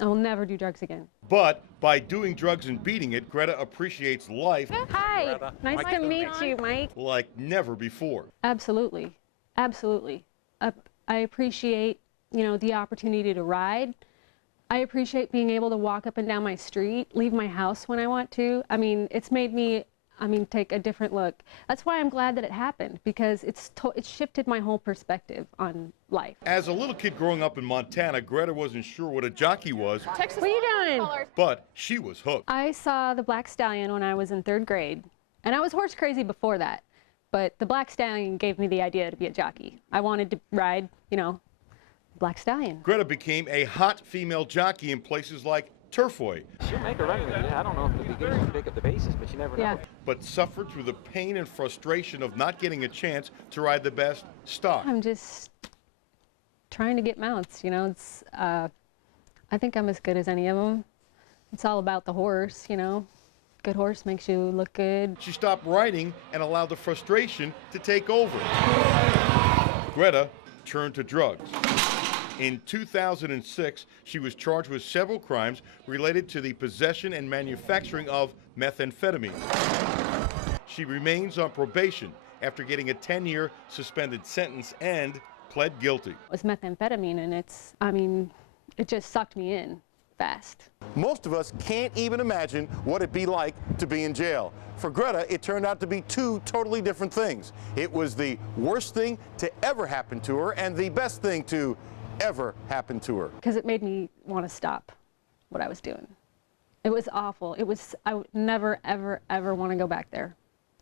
I will never do drugs again. But by doing drugs and beating it, Greta appreciates life Hi, nice to meet you, Mike. like never before. Absolutely, absolutely. I appreciate, the opportunity to ride. I appreciate being able to walk up and down my street, leave my house when I want to. I mean, it's made me, take a different look. That's why I'm glad that it happened, because it's shifted my whole perspective on life. As a little kid growing up in Montana, Greta wasn't sure what a jockey was, What are you doing? but she was hooked. I saw the Black Stallion when I was in 3rd grade, and I was horse crazy before that. But the Black Stallion gave me the idea to be a jockey. I wanted to ride, Black Stallion. Greta became a hot female jockey in places like Turfway, She'll make a run with you. I don't know if the beginners can pick up the bases, but you never know. Yeah. but suffered through the pain and frustration of not getting a chance to ride the best stock. I'm just trying to get mounts, It's, I think I'm as good as any of them. It's all about the horse, Good horse makes you look good. She stopped riding and allowed the frustration to take over. Greta turned to drugs. In 2006, she was charged with several crimes related to the possession and manufacturing of methamphetamine. She remains on probation after getting a 10-year suspended sentence and pled guilty. It was methamphetamine, and it just sucked me in fast. Most of us can't even imagine what it'd be like to be in jail. For Greta, it turned out to be two totally different things. It was the worst thing to ever happen to her and the best thing to ever happen to her. Because it made me want to stop what I was doing. It was awful. I would never, ever, ever want to go back there.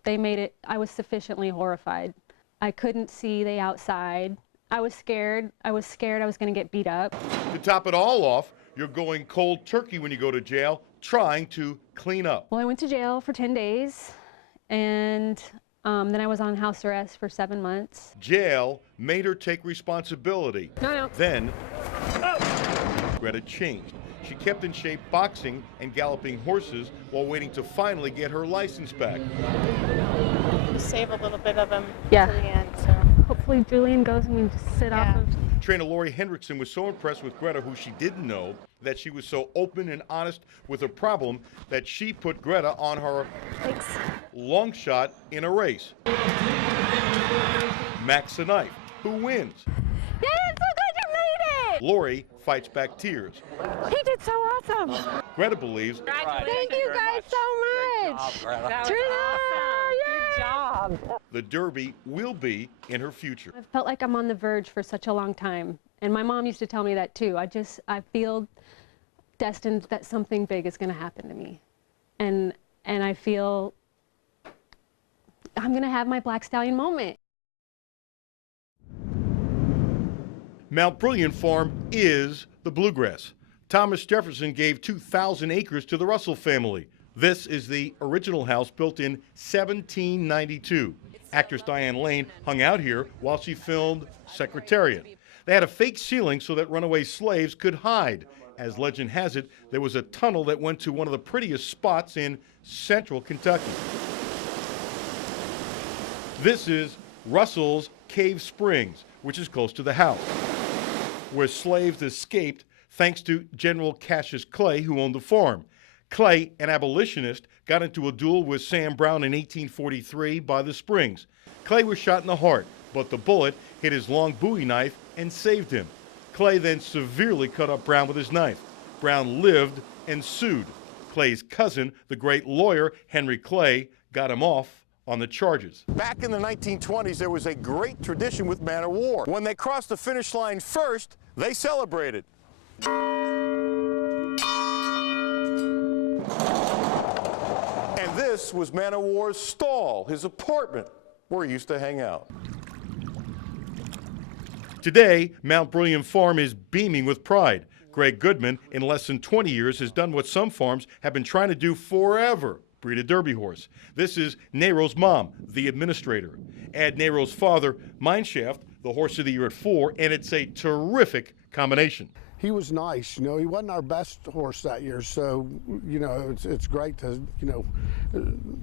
They made it, I was sufficiently horrified. I couldn't see the outside. I was scared. I was scared I was going to get beat up. To top it all off, you're going cold turkey when you go to jail, trying to clean up. Well, I went to jail for 10 days, and then I was on house arrest for 7 months. Jail made her take responsibility. No. Then, Greta changed. She kept in shape boxing and galloping horses while waiting to finally get her license back. Save a little bit of them Yeah. to the end. So. Hopefully Julian goes and we just sit off of. Trainer Lori Hendrickson was so impressed with Greta, who she didn't know, that she was so open and honest with her problem that she put Greta on her long shot in a race. Max the Knife, who wins. Yeah, it's so good you made it! Lori fights back tears. He did so awesome! Greta believes Thank you guys so much! Trina! Good job! the Derby will be in her future. I've felt like I'm on the verge for such a long time. And my mom used to tell me that too. I feel destined that something big is going to happen to me. And I feel I'm going to have my Black Stallion moment. Mount Brilliant Farm is the Bluegrass. Thomas Jefferson gave 2,000 acres to the Russell family. This is the original house built in 1792. Actress Diane Lane hung out here while she filmed Secretariat. They had a fake ceiling so that runaway slaves could hide. As legend has it, there was a tunnel that went to one of the prettiest spots in central Kentucky. This is Russell's Cave Springs, which is close to the house, where slaves escaped thanks to General Cassius Clay, who owned the farm. Clay, an abolitionist, got into a duel with Sam Brown in 1843 by the springs. Clay was shot in the heart, but the bullet hit his long Bowie knife and saved him. Clay then severely cut up Brown with his knife. Brown lived and sued. Clay's cousin, the great lawyer Henry Clay, got him off on the charges. Back in the 1920s, there was a great tradition with Man of War. When they crossed the finish line first, they celebrated. And this was Man of War's stall, his apartment, where he used to hang out. Today, Mount Brilliant Farm is beaming with pride. Greg Goodman, in less than 20 years, has done what some farms have been trying to do forever: breed a Derby horse. This is Nero's mom, the administrator. Add Nero's father, Mineshaft, the horse of the year at 4, and it's a terrific combination. he was nice. You know, he wasn't our best horse that year, so you know it's great to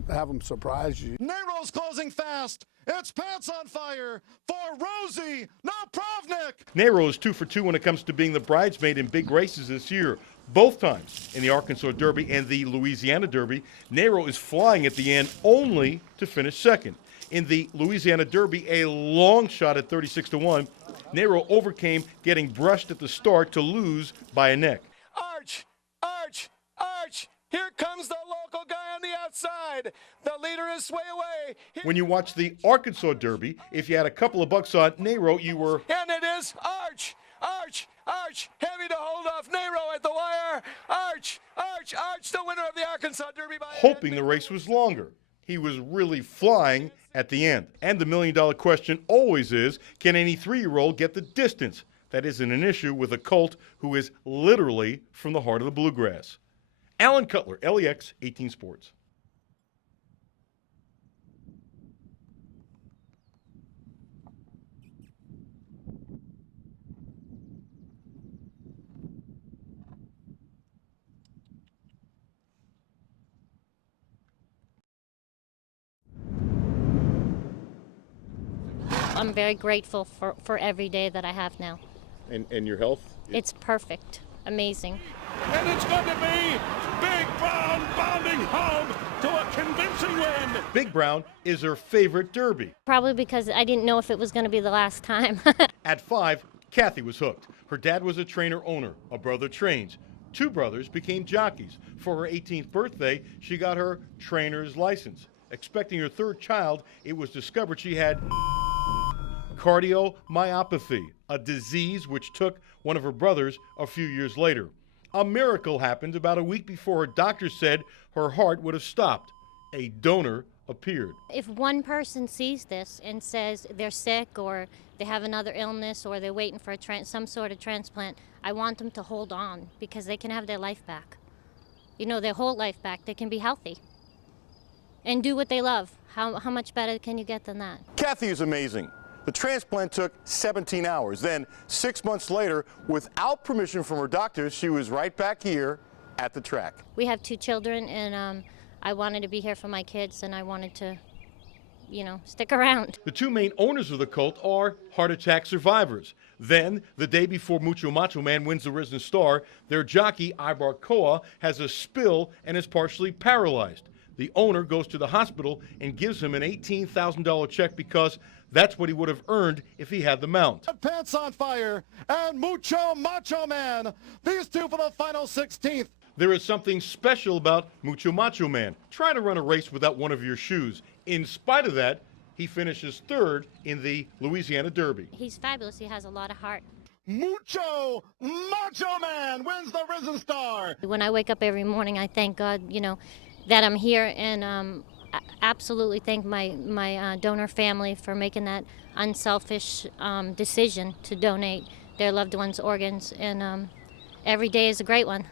have him surprise you. Nero's closing fast. It's pants on fire for Rosie Napravnik. Nero is 2 for 2 when it comes to being the bridesmaid in big races this year. Both times in the Arkansas Derby and the Louisiana Derby, Nero is flying at the end only to finish second. In the Louisiana Derby, a long shot at 36-1, Nero overcame getting brushed at the start to lose by a neck. Arch, Arch, Arch. Here comes the local guy on the outside. The leader is way away. When you watch the Arkansas Derby, if you had a couple of bucks on Nero, you were... And it is Arch, Arch, Arch. Heavy to hold off Nero at the wire. Arch, Arch, Arch, the winner of the Arkansas Derby by hoping the race was longer. He was really flying at the end. And the million-dollar question always is, can any 3-year-old get the distance? That isn't an issue with a colt who is literally from the heart of the bluegrass. Alan Cutler, LEX 18 Sports. I'm very grateful for every day that I have now. And your health? It's perfect, amazing. And it's going to be Big Brown bounding home to a convincing win. Big Brown is her favorite Derby. Probably because I didn't know if it was going to be the last time. At 5, Kathy was hooked. Her dad was a trainer-owner. A brother trains. 2 brothers became jockeys. For her 18th birthday, she got her trainer's license. Expecting her 3rd child, it was discovered she had cardiomyopathy, a disease which took one of her brothers a few years later. A miracle happened about a week before her doctor said her heart would have stopped. A donor appeared. If one person sees this and says they're sick or they have another illness or they're waiting for some sort of transplant, I want them to hold on because they can have their life back. You know, their whole life back. They can be healthy and do what they love. How much better can you get than that? Kathy is amazing. The transplant took 17 hours. Then, 6 months later, without permission from her doctors, she was right back here at the track. We have 2 children, and I wanted to be here for my kids, and I wanted to, stick around. The 2 main owners of the colt are heart attack survivors. Then, the day before Mucho Macho Man wins the Risen Star, their jockey, Ibar Koa, has a spill and is partially paralyzed. The owner goes to the hospital and gives him an $18,000 check because that's what he would have earned if he had the mount. Pants on fire and Mucho Macho Man. These 2 for the final 16th. There is something special about Mucho Macho Man. Try to run a race without one of your shoes. In spite of that, he finishes 3rd in the Louisiana Derby. He's fabulous. He has a lot of heart. Mucho Macho Man wins the Risen Star. When I wake up every morning, I thank God, that I'm here, and absolutely thank my donor family for making that unselfish decision to donate their loved ones' organs, and every day is a great one.